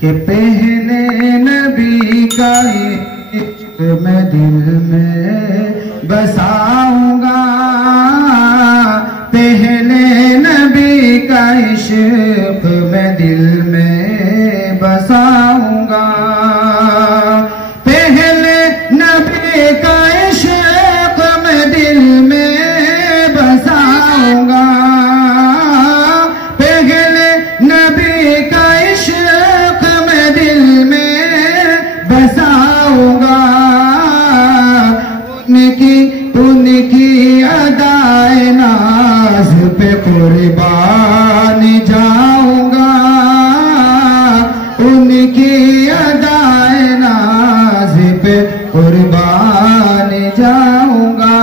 کہ پہلے نبی کا عشق میں دل میں بساؤں گا، پہلے نبی کا عشق میں دل میں بساؤں گا، پہلے نبی کا عشق میں دل میں بساؤں گا، پہلے نبی کا عشق میں دل میں بساؤں گا، ان کی ادائے ناز پہ قربان جاؤں گا، ان کی ادائے ناز پہ قربان جاؤں گا،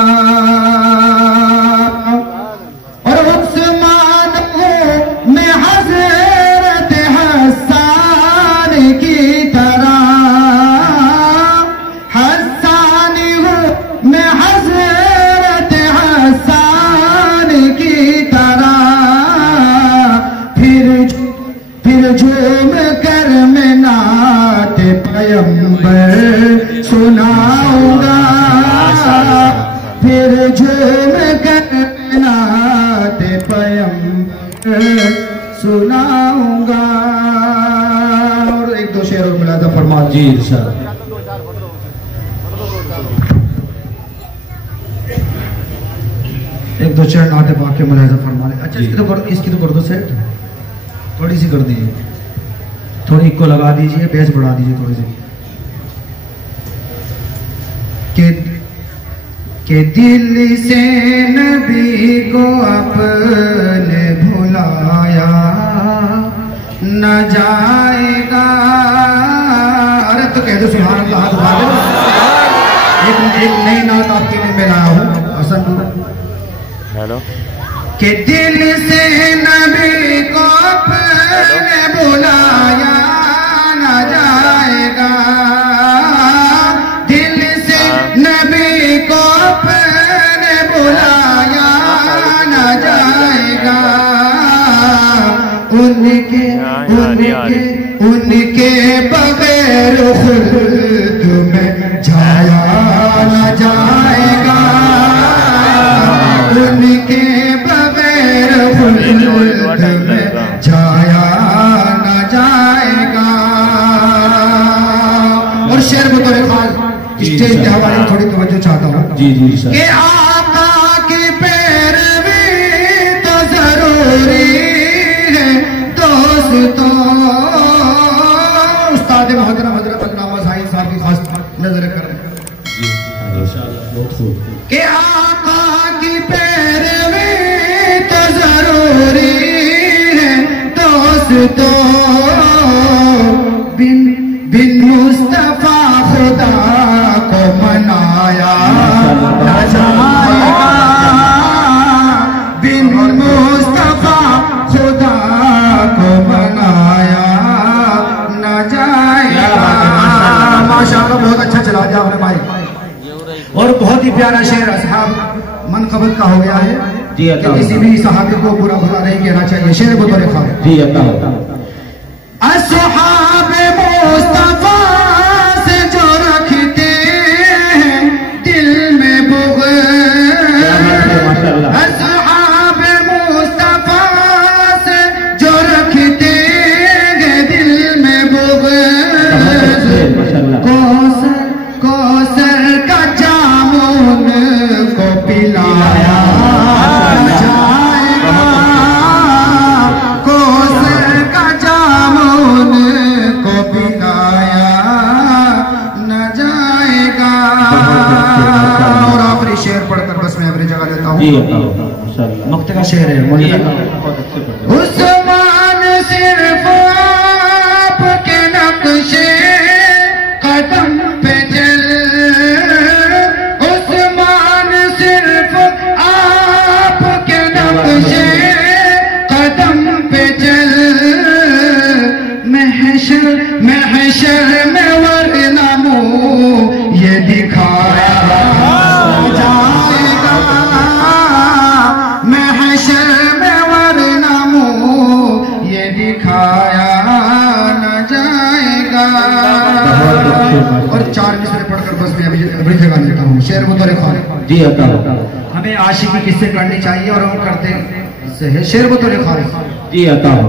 اور عثمان ہوں میں حضرت حسان کی طرح، حسان ہوں میں حضرت حسان کی طرح، پھر جھوم کر میں نعت پیغمبر سناؤں گا، پھر جھوم کر میں نعت پیغمبر سناؤں گا۔ اور ایک دو شعر اور ملاحظہ فرما جی ارشاد۔ ایک دو چرن آتے پاک کے ملاحظہ فرما لیں۔ اچھا اس کی تو کر دو سیٹ، تھوڑی سی کر دیجیے، تھوڑی کو لگا دیجیے، بیس بڑھا دیجیے تھوڑی سی، کہ دل سے نبی کو اپنے بھلایا نہ جائے گا۔ ارے تو کہہ دو سبحان اللہ، ہاتھ اٹھا دو۔ ایک نئی نعت آپ کے لیے میں لایا ہوں حسن، ہیلو، کہ دل سے نبی کو اپنے بلایا نہ جائے گا، دل سے نبی کو اپنے بلایا نہ جائے گا، ان کے بغیر خلد میں جایا نہ جائے گا، ان کے بغیر خلد میں جایا نہ جائے گا۔ اور شعر بطور خاص اسٹیج پہ ہماری تھوڑی توجہ چاہتا ہوں کہ آقا کی پیروی تو ضروری ہے دوستوں، استاد محترم حضرت علامہ سعید صاحب کی خاص نظر کر رہے ہیں کہ آقا کی پیروی تو ضروری ہے دوستوں، بن مصطفیٰ خدا کو منایا نہ جائے گا، بن مصطفیٰ خدا کو منایا نہ جائے گا۔ ماشاءاللہ بہت اچھا چلا جا رہا بھائی، اور بہت ہی پیارا شعر اصحاب منقبت کا ہو گیا ہے کہ کسی بھی صحابی کو برا بھلا نہیں کہنا چاہیے۔ شعر بطور خاص جی اللہ، اصحاب مصطفیٰ سے جو رکھتے ہیں دل میں بغض، اصحاب مصطفیٰ سے جو رکھتے ہیں دل میں بغض، کوثر کا جام ان کو پلایا نہ جائے گا، کوثر کا جام ان کو پلایا نہ جائے گا۔ اور آخری شعر پڑھ کر بس میں اپنی جگہ لیتا ہوں، نقطے کا شعر ہے۔ عثمان صرف آپ کے نقشے قدم پہ چل، عثمان صرف آپ کے نقشے قدم پہ چل، محشر میں ورنہ منہ یہ دکھایا جائے گا، محشر میں ورنہ منہ یہ دکھایا نہ جائے اور 4 مصرے پڑھ کر بس میں ابھی جگہ لیتا ہوں. شعر بطور خواص. جی عطا ہو. ہمیں عاشقی کس سے کرنی چاہیے اور ہم کرتے ہیں. شعر بطور خواص. جی عطا ہو.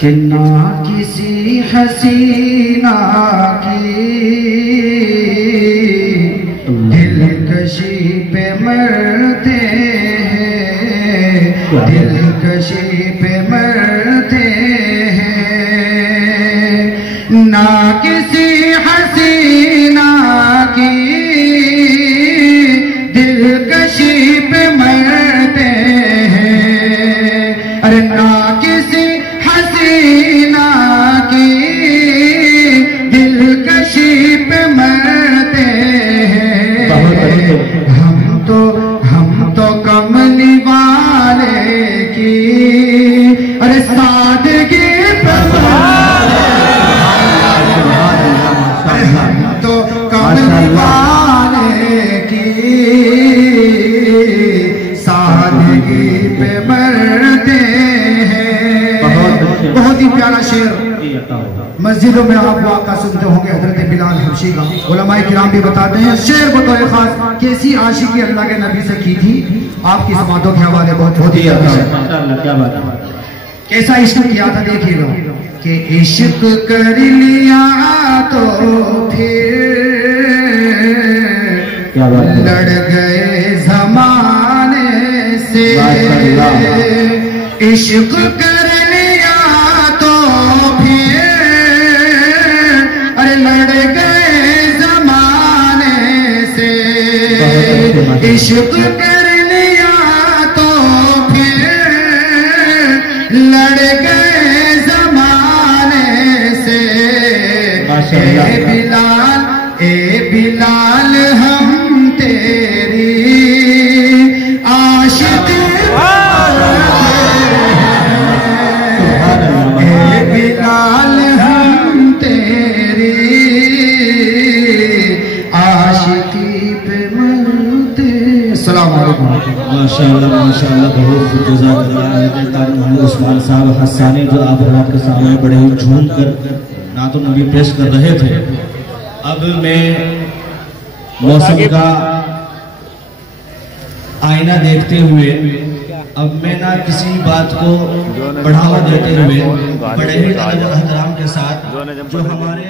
کہ نہ کسی حسینہ کی دلکشی پہ مرتے ہیں, دلکشی پہ مرتے ہیں. نہ کسی حسینہ کی دلکشی پہ مرتے ہیں. ارے نہ کسی حسینہ کی دلکشی پہ مرتے ہیں. ہم تو کملی والے کی ارے سادگی پہ مرتے ہیں. ہم تو کملی والے کی سادگی پہ مرتے ہیں. بہت ہی پیارا شعر. مسجدوں میں آپ واقعہ سنتے ہوں گے حضرت بلال حبشی کا. علماء کرام بھی بتاتے ہیں شعر بطور خاص کیسی عاشقی اللہ کے نبی سے کی تھی. آپ کی سماعتوں کے حوالے بہت ہی کیسا عشق کیا تھا دیکھیے گا. کہ عشق کر لیا تو پھر لڑ گئے زمانے سے. عشق کر لیا تو پھر ارے لڑ گئے زمانے سے. عشق کر لیا تو پھر لڑ گئے زمانے سے. اے بلال ہم تیری عاشقی بلال ہم تیری عاشقی پہ مرتے. السلام علیکم. ماشاءاللہ ماشاءاللہ بہت جزاک اللہ. محمد عثمان صاحب حسانی جو آپ کے سامنے بڑے ہی جھوم کر نعت النبی پیش کر رہے تھے. اب میں موسم کا آئینہ دیکھتے ہوئے اب میں نہ کسی بات کو بڑھاوا دیتے ہوئے بڑے ہی ادب و احترام کے ساتھ جو ہمارے